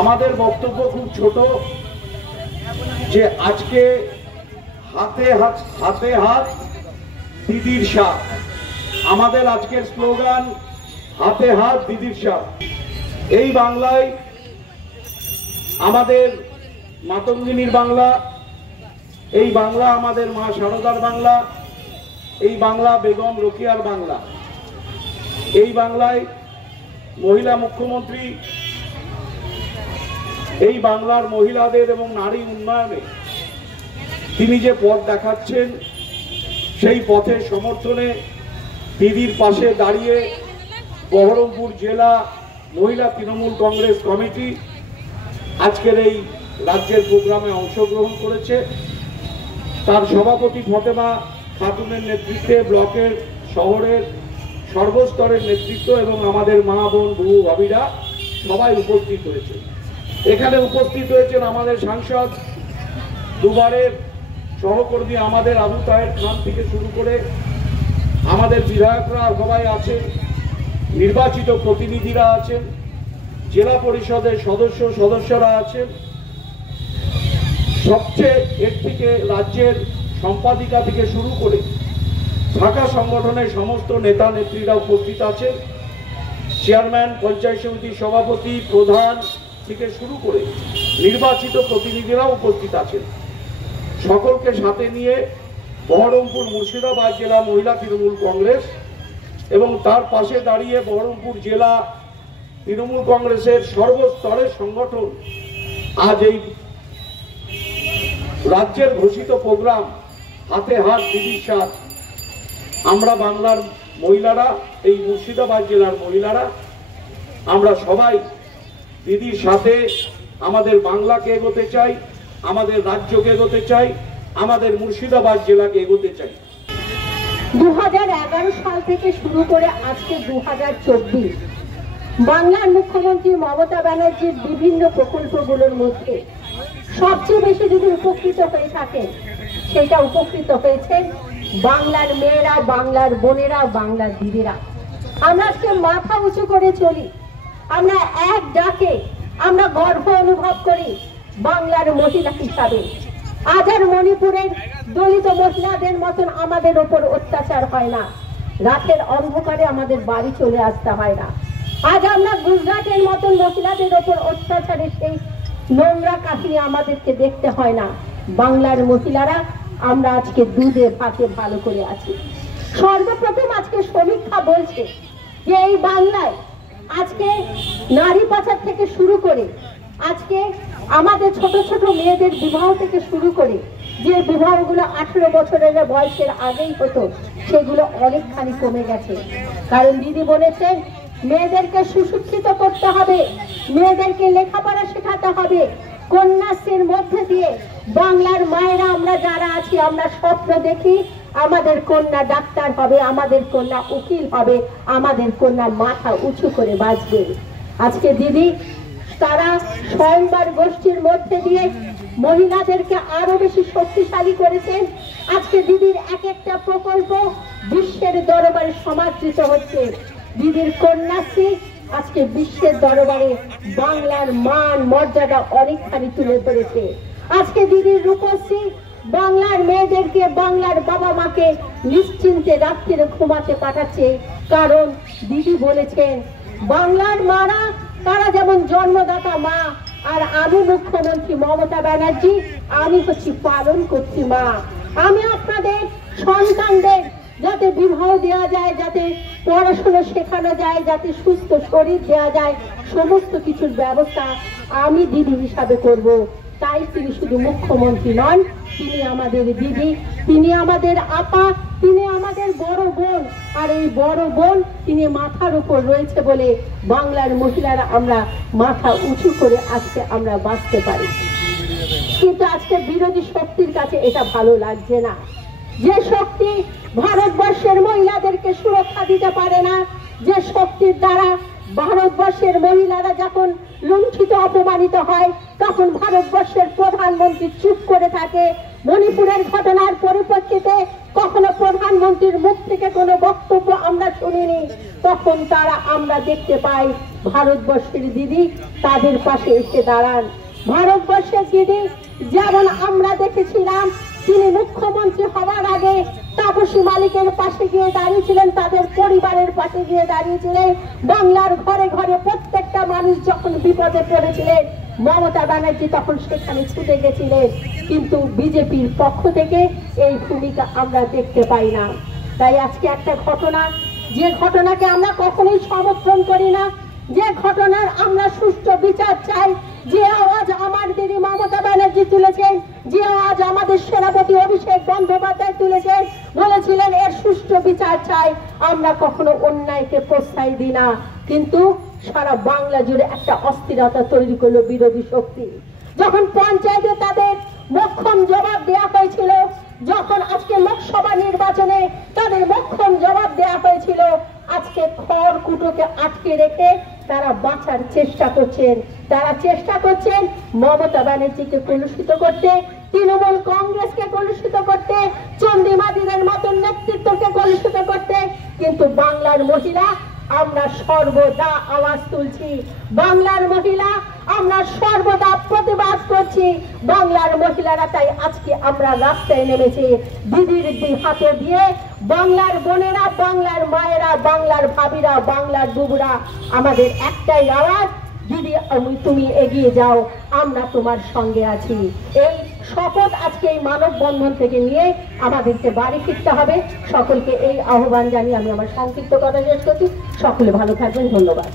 আমাদের বক্তব্য খুব ছোট, যে আজকে হাতে হাত দিদির সাথ। আমাদের আজকের স্লোগান হাতে হাত দিদির সাথ। এই বাংলায় আমাদের মাতঙ্গিনীর বাংলা, এই বাংলা আমাদের মা শারদার বাংলা, এই বাংলা বেগম রোকেয়ার বাংলা। এই বাংলায় মহিলা মুখ্যমন্ত্রী এই বাংলার মহিলাদের এবং নারী উন্নয়নে তিনি যে পথ দেখাচ্ছেন, সেই পথের সমর্থনে দিদির পাশে দাঁড়িয়ে বহরমপুর জেলা মহিলা তৃণমূল কংগ্রেস কমিটি আজকের এই রাজ্যের প্রোগ্রামে অংশগ্রহণ করেছে। তার সভাপতি ফতেমা খাতুনের নেতৃত্বে ব্লকের, শহরের সর্বস্তরের নেতৃত্ব এবং আমাদের মা বোন বহু ভাবিরা সবাই উপস্থিত হয়েছে। এখানে উপস্থিত হয়েছেন আমাদের সাংসদ, দুবারের সহকর্মী আমাদের আবু তাহের খান থেকে শুরু করে আমাদের বিধায়করা সবাই আছেন, নির্বাচিত প্রতিনিধিরা আছেন, জেলা পরিষদের সদস্যরা আছেন, সবচেয়ে এর থেকে রাজ্যের সম্পাদিকা থেকে শুরু করে শাখা সংগঠনের সমস্ত নেতা নেত্রীরা উপস্থিত আছেন, চেয়ারম্যান, পঞ্চায়েত সমিতির সভাপতি, প্রধান থেকে শুরু করে নির্বাচিত প্রতিনিধিরা উপস্থিত আছেন। সকলকে সাথে নিয়ে বহরমপুর মুর্শিদাবাদ জেলা মহিলা তৃণমূল কংগ্রেস এবং তার পাশে দাঁড়িয়ে বহরমপুর জেলা তৃণমূল কংগ্রেসের সর্বস্তরের সংগঠন আজ এই রাজ্যের ঘোষিত প্রোগ্রাম হাতে হাত দিদির সাথ। আমরা বাংলার মহিলারা, এই মুর্শিদাবাদ জেলার মহিলারা, আমরা সবাই দিদির সাথে আমাদের বাংলাকে এগোতে চাই, আমাদের রাজ্যকে এগোতে চাই, আমাদের মুর্শিদাবাদ জেলাকে এগোতে চাই। 2011 সাল থেকে শুরু করে আজকে 2024 বাংলার মুখ্যমন্ত্রী মমতা ব্যানার্জির বিভিন্ন প্রকল্পগুলোর মধ্যে সবচেয়ে বেশি যদি উপকৃত হয়ে থাকেন, সেটা উপকৃত হয়েছেন বাংলার মেয়েরা, বাংলার বোনেরা, বাংলার দিদিরা। আমরা আজকে মাথা উঁচু করে চলি, আমরা এক ডাকে আমরা গর্ব অনুভব করি বাংলার মহিলা হিসাবে। আজ আর মণিপুরের দলিত মহিলাদের মতন আমাদের ওপর অত্যাচার হয় না, রাতের অন্ধকারে আমাদের বাড়ি চলে আসতে হয় না। আজ আমরা গুজরাটের মতন মহিলাদের ওপর অত্যাচারের সেই নোংরা কাহিনী আমাদেরকে দেখতে হয় না। বাংলার মহিলারা আমরা আজকে দুধে ভাতে ভালো করে আছি। সর্বপ্রথম আজকে সমীক্ষা বলছে যে এই বাংলায় আজকে নারী পাচার থেকে শুরু করে আজকে আমাদের ছোট ছোট মেয়েদের বিবাহ থেকে শুরু করে যে বিবাহগুলো 18 বছরের বয়সের আগেই হতো, সেগুলো অনেকখানি কমে গেছে। কারণ দিদি বলেছেন মেয়েদেরকে সুশিক্ষিত করতে হবে, মেয়েদেরকে লেখাপড়া শেখাতে হবে। কন্যাশ্রীর মধ্যে দিয়ে বাংলার মায়েরা আমরা যারা আছি, আমরা স্বপ্ন দেখি আমাদের কন্যা ডাক্তার হবে, আমাদের কন্যা উকিল হবে, আমাদের কন্যা মাথা উঁচু করে বাঁচবে। আজকে দিদি তারা স্বয়ংবর গোষ্ঠীর মধ্যে দিয়ে মহিলাদেরকে আরো বেশি শক্তিশালী করেছেন। আজকে দিদির এক একটা প্রকল্প বিশ্বের দরবারে সমাদৃত হচ্ছে। দিদির কন্যাশ্রী আজকে বিশ্বের দরবারে বাংলার মান মর্যাদা অনেকখানি তুলে ধরেছে। আজকে দিদির রূপশ্রী বাংলার মেয়েদেরকে, বাংলার বাবা মাকে নিশ্চিন্তে রাত্রিরে ঘুমাতে পাঠাচ্ছে। কারণ দিদি বলেছেন বাংলার মারা তারা যেমন জন্মদাতা মা, আর আমি মুখ্যমন্ত্রী মমতা ব্যানার্জি, আমি হচ্ছি পালন করছি মা। আমি আপনাদের সন্তানদের যাতে বিবাহ দেওয়া যায়, যাতে পড়াশোনা শেখানো যায়, যাতে সুস্থ শরীর দেওয়া যায়, সমস্ত কিছুর ব্যবস্থা আমি দিদি হিসাবে করব। তাই তিনি শুধু মুখ্যমন্ত্রী নন, তিনি আমাদের দিদি, তিনি আমাদের আপা, তিনি আমাদের বড় বোন। আর এই বড় বোন তিনি মাথার উপর রয়েছে বলে বাংলার মহিলারা আমরা মাথা উঁচু করে আজকে আমরা বাঁচতে পারি। কিন্তু আজকে বিরোধী শক্তির কাছে এটা ভালো লাগছে না। যে শক্তি ভারতবর্ষের মহিলাদেরকে সুরক্ষা দিতে পারে না, যে শক্তির দ্বারা ভারতবর্ষের মহিলারা যখন লুণ্ঠিত অপমানিত হয় তখন ভারতবর্ষের প্রধানমন্ত্রী চুপ করে থাকে। মণিপুরের ঘটনার পরিপ্রেক্ষিতে কখনো প্রধানমন্ত্রীর মুখ থেকে কোনো বক্তব্য আমরা শুনিনি, তখন তারা আমরা দেখতে পাই ভারতবর্ষের দিদি তাদের পাশে এসে দাঁড়ান। ভারতবর্ষের দিদি যেমন আমরা দেখেছিলাম তিনি মুখ্যমন্ত্রী হওয়ার আগে তাপসী মালিকের পাশে গিয়ে দাঁড়িয়েছিলেন, তাদের পরিবারের পাশে গিয়ে দাঁড়িয়েছিলেন। বাংলার ঘরে ঘরে প্রত্যেকটা মানুষ যখন বিপদে পড়েছিলেন মমতা ব্যানার্জি তখন সেখানে ছুটে গেছিলেন, কিন্তু বিজেপির পক্ষ থেকে এই ভূমিকা আমরা দেখতে পাই না। তাই আজকে একটা ঘটনা, যে ঘটনাকে আমরা কখনোই সমর্থন করি না, যে ঘটনার আমরা সুষ্ঠু বিচার চাই, যে আওয়াজ আমার দিদি মমতা ব্যানার্জি তুলেছেন, যে আওয়াজ আমাদের সেনাপতি অভিষেক বন্দ্যোপাধ্যায় তুলেছেন, বলেছিলেন এর সুষ্ঠু বিচার চাই। আমরা কখনো অন্যায়কে প্রশ্রয় দিই না, কিন্তু সারা বাংলা জুড়ে একটা অস্থিরতা তৈরি করলো বিরোধী শক্তি। যখন পঞ্চায়েতে তাদের মোক্ষম জবাব দেওয়া হয়েছিল, যখন আজকে লোকসভা নির্বাচনে তাদের মোক্ষম জবাব দেওয়া হয়েছিল, আজকে খড়কুটোকে আটকে রেখে তারা বাঁচার চেষ্টা করছেন। তারা চেষ্টা করছেন মমতা ব্যানার্জিকে কলুষিত করতে, তৃণমূল কংগ্রেসকে কলুষিত করতে, চন্দ্রিমাদিদের মতন নেতৃত্বকে কলুষিত করতে। কিন্তু বাংলার মহিলা আমরা সর্বদা আওয়াজ তুলছি, বাংলার মহিলা আমরা সর্বদা প্রতিবাদ করছি। বাংলার মহিলারা তাই আজকে আমরা রাস্তায় নেমেছি দিদির হাতে দিয়ে। বাংলার বোনেরা, বাংলার মায়েরা, বাংলার ভাবিরা, বাংলার বুবুরা, আমাদের একটাই আওয়াজ, দিদি তুমি এগিয়ে যাও, আমরা তোমার সঙ্গে আছি। এই শপথ আজকে এই মানববন্ধন থেকে নিয়ে আমাদেরকে বাড়ি ফিরতে হবে। সকলকে এই আহ্বান জানিয়ে আমি আমার সংক্ষিপ্ত কথা শেষ করছি। সকলে ভালো থাকবেন, ধন্যবাদ।